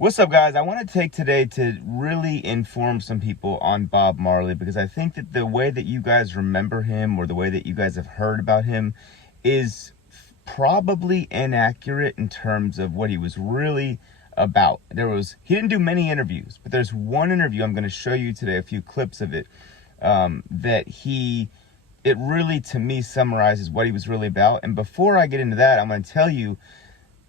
What's up, guys? I want to take today to really inform some people on Bob Marley, because I think that the way that you guys remember him, or the way that you guys have heard about him, is probably inaccurate in terms of what he was really about. He didn't do many interviews, but there's one interview I'm going to show you today, a few clips of it, it really, to me, summarizes what he was really about. And before I get into that, I'm going to tell you,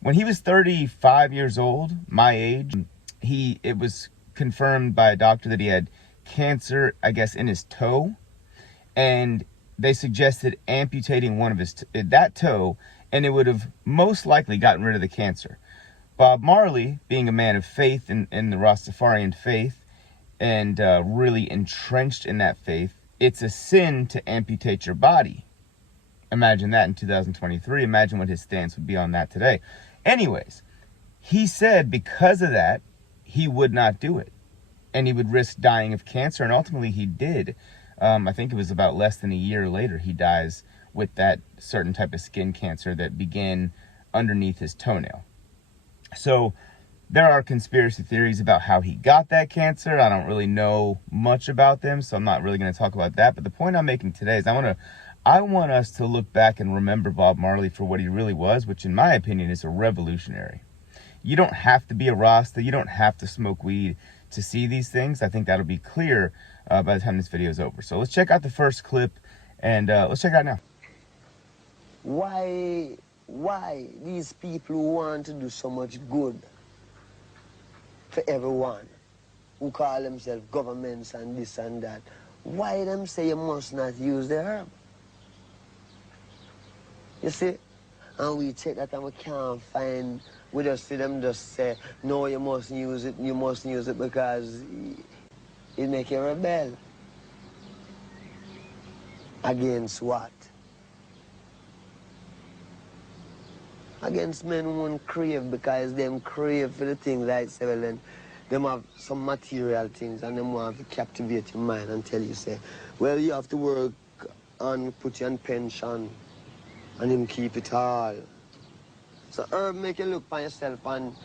when he was 35 years old, my age, it was confirmed by a doctor that he had cancer, I guess, in his toe. And they suggested amputating one of that toe, and it would have most likely gotten rid of the cancer. Bob Marley, being a man of faith in the Rastafarian faith, and really entrenched in that faith, it's a sin to amputate your body. Imagine that in 2023. Imagine what his stance would be on that today. Anyways, he said because of that, he would not do it. And he would risk dying of cancer. And ultimately he did. I think it was about less than a year later, he dies with that certain type of skin cancer that began underneath his toenail. So there are conspiracy theories about how he got that cancer. I don't really know much about them, so I'm not really going to talk about that. But the point I'm making today is I want us to look back and remember Bob Marley for what he really was, which in my opinion is a revolutionary. You don't have to be a Rasta. You don't have to smoke weed to see these things. I think that'll be clear by the time this video is over. So let's check out the first clip, and let's check it out now. Why these people who want to do so much good for everyone, who call themselves governments and this and that, why them say you must not use the herb? You see? And we check that and we can't find, we just see them just say, no, you mustn't use it because it make you rebel. Against what? Against men who won't crave, because them crave for the things like say, them have some material things and them want to captivate your mind and tell you, say, well, you have to work and put you on pension and him keep it all. So herb make you look for yourself, and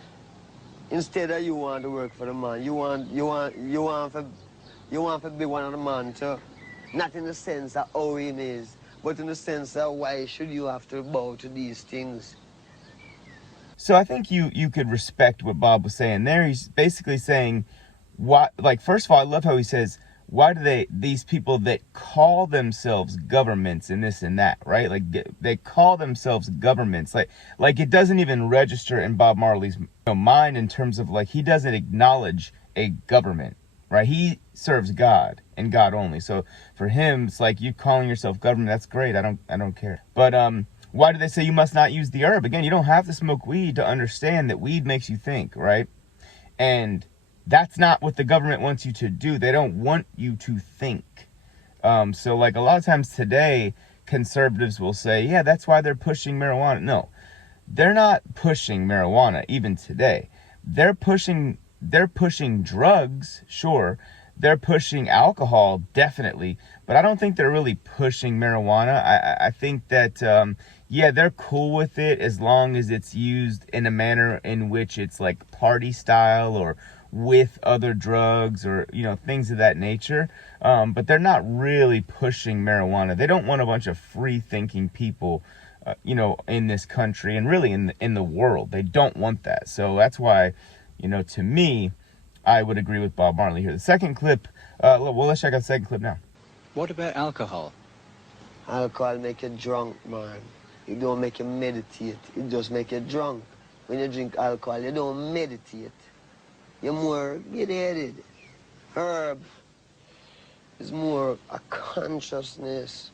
instead of you want to work for the man, you want to be one of the man too. Not in the sense of how him is, but in the sense of why should you have to bow to these things. So I think you could respect what Bob was saying there. He's basically saying, first of all, I love how he says, why do these people that call themselves governments and this and that, right? Like, they call themselves governments. Like it doesn't even register in Bob Marley's mind in terms of, like, he doesn't acknowledge a government, right? He serves God and God only. So for him, it's like, you calling yourself government, that's great. I don't care. But why do they say you must not use the herb? Again, you don't have to smoke weed to understand that weed makes you think, right? And that's not what the government wants you to do. They don't want you to think. So like a lot of times today, conservatives will say, yeah, that's why they're pushing marijuana. No, they're not pushing marijuana even today. They're pushing drugs, sure. They're pushing alcohol, definitely. But I don't think they're really pushing marijuana. I think that, yeah, they're cool with it as long as it's used in a manner in which it's like party style or with other drugs or, things of that nature. But they're not really pushing marijuana. They don't want a bunch of free thinking people, in this country and really in the world. They don't want that. So that's why, to me, I would agree with Bob Marley here. The second clip, let's check out the second clip now. What about alcohol? Alcohol make you drunk, man. It don't make you meditate. It just make you drunk. When you drink alcohol, you don't meditate. You're more get-headed. Herb is more a consciousness.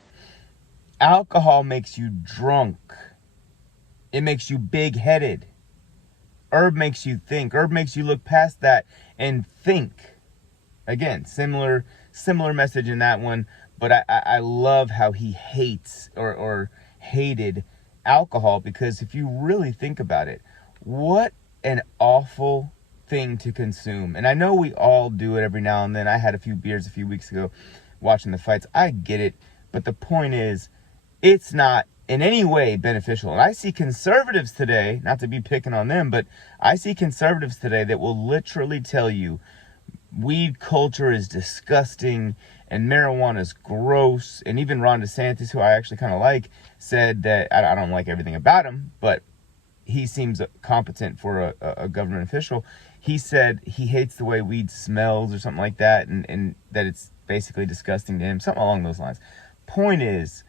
Alcohol makes you drunk. It makes you big-headed. Herb makes you think. Herb makes you look past that and think. Again, similar message in that one. But I love how he hates or hated alcohol, because if you really think about it, what an awful thing to consume. And I know we all do it every now and then. I had a few beers a few weeks ago watching the fights. I get it. But the point is, it's not in any way beneficial. And I see conservatives today, not to be picking on them, but I see conservatives today that will literally tell you weed culture is disgusting and marijuana is gross. And even Ron DeSantis, who I actually kind of like, said that, I don't like everything about him, but he seems competent for a government official. He said he hates the way weed smells or something like that, and that it's basically disgusting to him, something along those lines. Point is,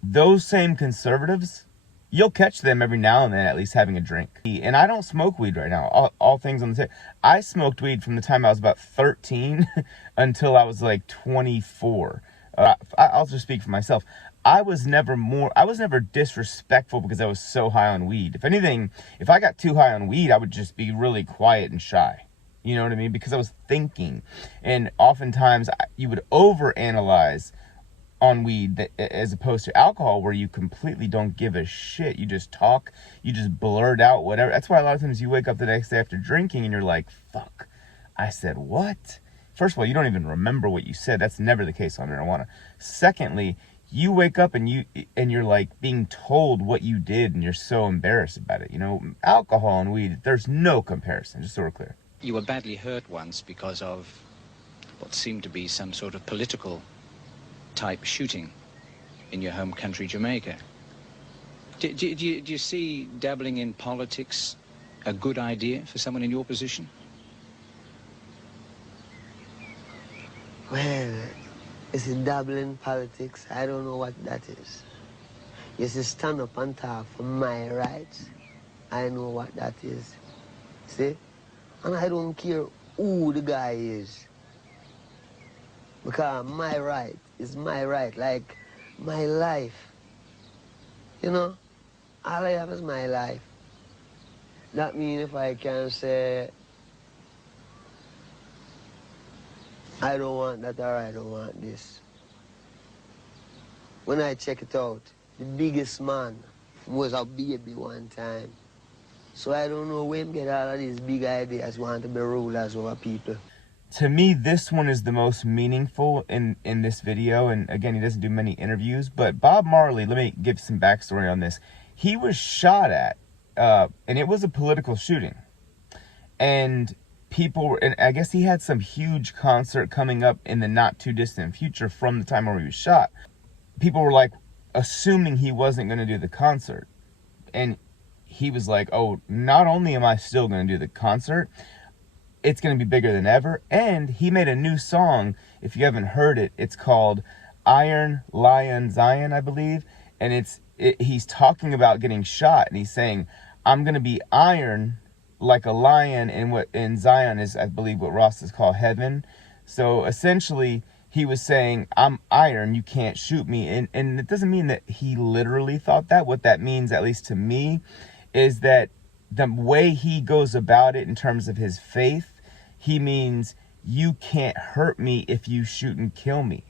those same conservatives, you'll catch them every now and then at least having a drink. And I don't smoke weed right now. All things on the table. I smoked weed from the time I was about 13 until I was like 24. I'll just speak for myself. I was never disrespectful because I was so high on weed. If anything, if I got too high on weed, I would just be really quiet and shy. You know what I mean? Because I was thinking. And oftentimes you would overanalyze on weed as opposed to alcohol, where you completely don't give a shit. You just talk, you just blurt out whatever. That's why a lot of times you wake up the next day after drinking and you're like, fuck, I said what? First of all, you don't even remember what you said. That's never the case on marijuana. Secondly, you wake up and you're like being told what you did and you're so embarrassed about it. You know, alcohol and weed, there's no comparison, just so we're clear. You were badly hurt once because of what seemed to be some sort of political type shooting in your home country, Jamaica. Do you see dabbling in politics a good idea for someone in your position? Well, is it dabbling politics? I don't know what that is. You see, stand up and talk for my rights. I know what that is. See? And I don't care who the guy is. Because my right is my right, like my life. You know, all I have is my life. That means if I can say, I don't want that or I don't want this. When I check it out, the biggest man was a baby one time. So I don't know where him get all of these big ideas, want to be rulers over people. To me, this one is the most meaningful in this video. And again, he doesn't do many interviews, but Bob Marley, let me give some backstory on this. He was shot at, and it was a political shooting. And and I guess he had some huge concert coming up in the not too distant future from the time where he was shot. People were like assuming he wasn't going to do the concert. And he was like, oh, not only am I still going to do the concert, it's going to be bigger than ever. And he made a new song. If you haven't heard it, it's called Iron Lion Zion, I believe. And he's talking about getting shot. And he's saying, I'm going to be iron like a lion. And what in Zion is, I believe, what Ross is called heaven. So essentially, he was saying, I'm iron, you can't shoot me. And it doesn't mean that he literally thought that. What that means, at least to me, is that the way he goes about it in terms of his faith, he means you can't hurt me if you shoot and kill me.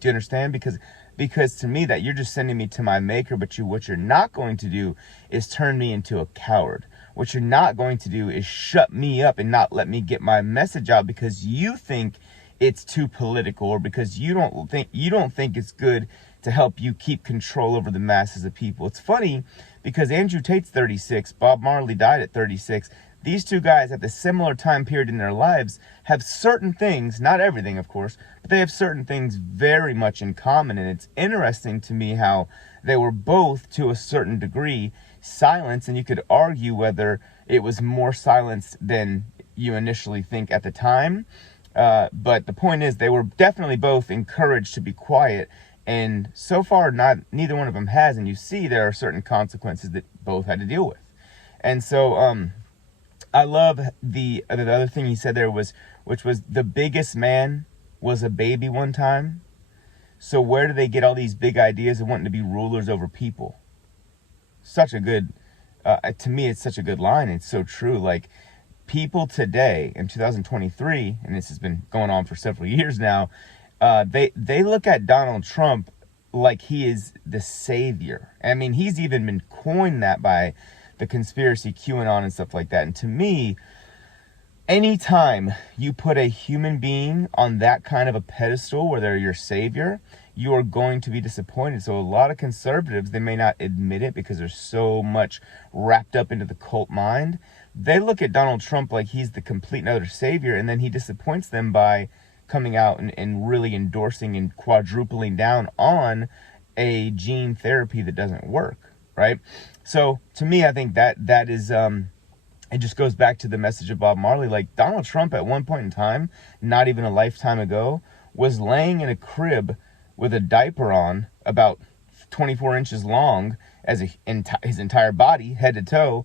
Do you understand? Because to me, that you're just sending me to my maker, but what you're not going to do is turn me into a coward. What you're not going to do is shut me up and not let me get my message out because you think it's too political, or because you don't think it's good to help you keep control over the masses of people. It's funny because Andrew Tate's 36, Bob Marley died at 36. These two guys at the similar time period in their lives have certain things, not everything of course, but they have certain things very much in common. And it's interesting to me how they were both, to a certain degree, silenced, and you could argue whether it was more silenced than you initially think at the time. But the point is, they were definitely both encouraged to be quiet, and so far neither one of them has. And you see there are certain consequences that both had to deal with. And so I love the other thing he said there which was the biggest man was a baby one time. So where do they get all these big ideas of wanting to be rulers over people? Such a good, to me, it's such a good line. It's so true. Like, people today in 2023, and this has been going on for several years now, they look at Donald Trump like he is the savior. I mean, he's even been coined that by the conspiracy QAnon and stuff like that. And to me, anytime you put a human being on that kind of a pedestal where they're your savior, you are going to be disappointed. So a lot of conservatives, they may not admit it because they're so much wrapped up into the cult mind. They look at Donald Trump like he's the complete and utter savior, and then he disappoints them by coming out and really endorsing and quadrupling down on a gene therapy that doesn't work, right? So to me, I think that is it just goes back to the message of Bob Marley. Like, Donald Trump at one point in time, not even a lifetime ago, was laying in a crib with a diaper on about 24 inches long as his entire body, head to toe,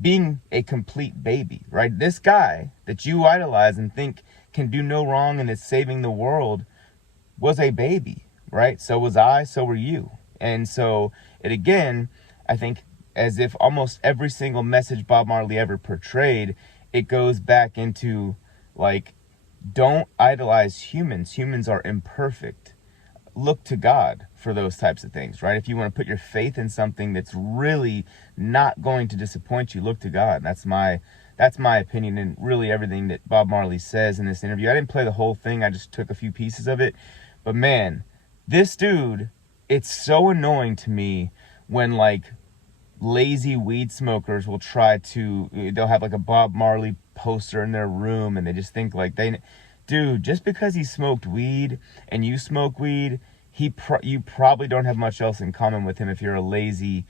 being a complete baby, right? This guy that you idolize and think can do no wrong and is saving the world was a baby, right? So was I, so were you. And so it again, I think, as if almost every single message Bob Marley ever portrayed, it goes back into, like, don't idolize humans. Humans are imperfect. Look to God for those types of things, right? If you want to put your faith in something that's really not going to disappoint you, look to God. That's my opinion, and really everything that Bob Marley says in this interview. I didn't play the whole thing. I just took a few pieces of it. But man, this dude, it's so annoying to me when, like, lazy weed smokers will they'll have like a Bob Marley poster in their room, and they just think like dude, just because he smoked weed and you smoke weed, you probably don't have much else in common with him if you're a lazy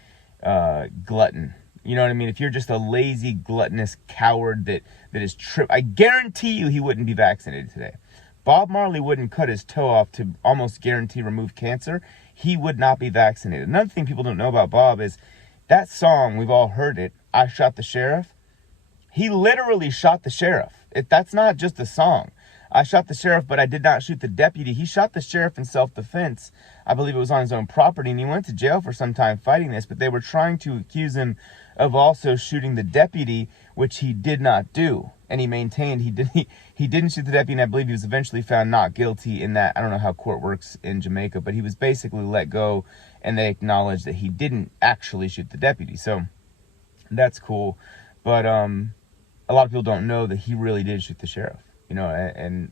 glutton. You know what I mean? If you're just a lazy, gluttonous coward that is I guarantee you he wouldn't be vaccinated today. Bob Marley wouldn't cut his toe off to almost guarantee remove cancer. He would not be vaccinated. Another thing people don't know about Bob is that song, we've all heard it, I Shot the Sheriff. He literally shot the sheriff. That's not just a song. I shot the sheriff, but I did not shoot the deputy. He shot the sheriff in self-defense. I believe it was on his own property, and he went to jail for some time fighting this, but they were trying to accuse him of also shooting the deputy, which he did not do. And he maintained he didn't shoot the deputy, and I believe he was eventually found not guilty in that. I don't know how court works in Jamaica, but he was basically let go, and they acknowledged that he didn't actually shoot the deputy. So that's cool. But a lot of people don't know that he really did shoot the sheriff, you know,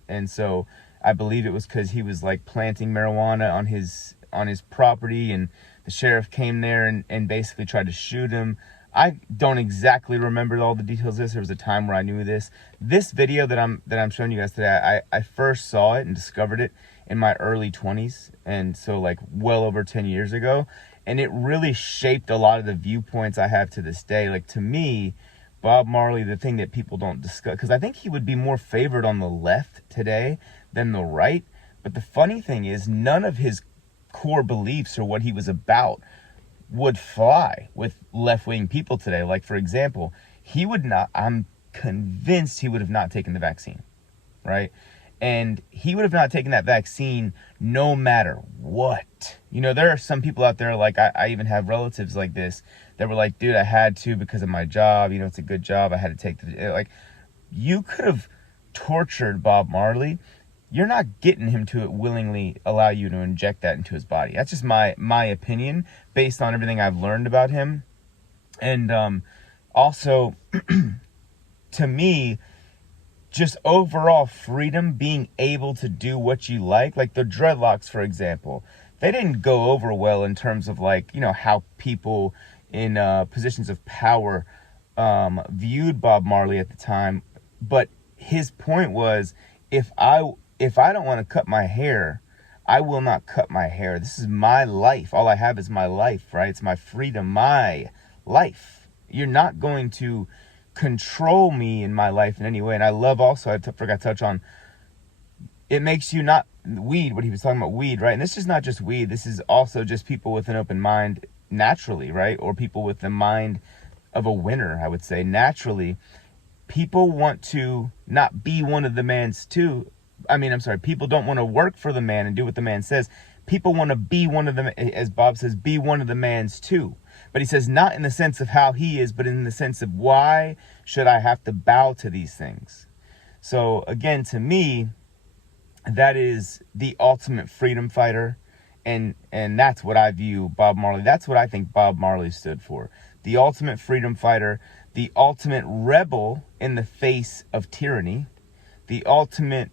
and so I believe it was because he was like planting marijuana on his property, and the sheriff came there and basically tried to shoot him. I don't exactly remember all the details of this. There was a time where I knew this. This video that I'm showing you guys today, I first saw it and discovered it in my early 20s, and so like well over 10 years ago, and it really shaped a lot of the viewpoints I have to this day. Like, to me, Bob Marley, the thing that people don't discuss, because I think he would be more favored on the left today than the right, but the funny thing is none of his core beliefs or what he was about would fly with left-wing people today. Like, for example, I'm convinced he would have not taken the vaccine, right? And he would have not taken that vaccine no matter what. You know, there are some people out there, like I even have relatives like this, that were like, dude, I had to because of my job. You know, it's a good job. I had to take like, you could have tortured Bob Marley. You're not getting him to willingly allow you to inject that into his body. That's just my opinion based on everything I've learned about him. And also, to me, just overall freedom, being able to do what you like the dreadlocks, for example, they didn't go over well in terms of, like, you know, how people in positions of power viewed Bob Marley at the time. But his point was, if I don't want to cut my hair, I will not cut my hair. This is my life. All I have is my life, right? It's my freedom, my life. You're not going to control me in my life in any way. And I love also, forgot to touch on, it makes you not weed, what he was talking about, weed, right? And this is not just weed. This is also just people with an open mind naturally, right? Or people with the mind of a winner, I would say. Naturally, people want to not be one of the man's too. People don't want to work for the man and do what the man says. People want to be one of them, as Bob says, be one of the man's too. But he says not in the sense of how he is, but in the sense of, why should I have to bow to these things? So again, to me, that is the ultimate freedom fighter. And that's what I view Bob Marley. That's what I think Bob Marley stood for. The ultimate freedom fighter, the ultimate rebel in the face of tyranny, the ultimate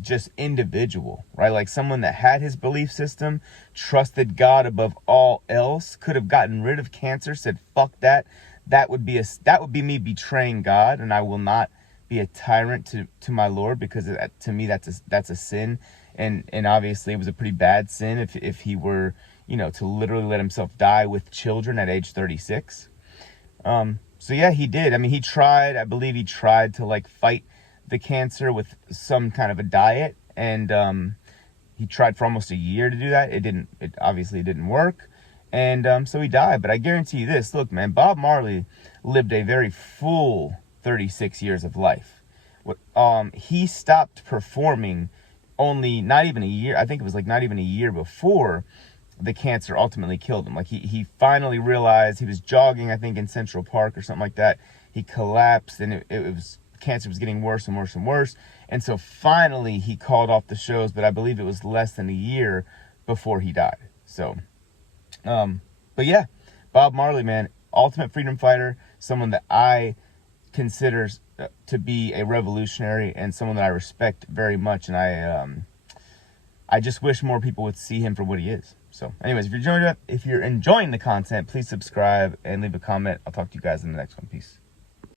just individual, right? Like someone that had his belief system, trusted God above all else, could have gotten rid of cancer, said fuck that. That would be me betraying God, and I will not be a tyrant to my Lord, because to me that's a sin, and obviously it was a pretty bad sin if he were, you know, to literally let himself die with children at age 36. So yeah, he did. I mean, I believe he tried to like fight the cancer with some kind of a diet, and he tried for almost a year to do that. It obviously didn't work. And so he died. But I guarantee you this, look, man, Bob Marley lived a very full 36 years of life. He stopped performing only not even a year. I think it was like not even a year before the cancer ultimately killed him. Like he finally realized, he was jogging, I think in Central Park or something like that. He collapsed, and cancer was getting worse and worse and worse. And so finally he called off the shows, but I believe it was less than a year before he died. So, but yeah, Bob Marley, man, ultimate freedom fighter, someone that I consider to be a revolutionary, and someone that I respect very much. And I just wish more people would see him for what he is. So anyways, if you're enjoying the content, please subscribe and leave a comment. I'll talk to you guys in the next one. Peace.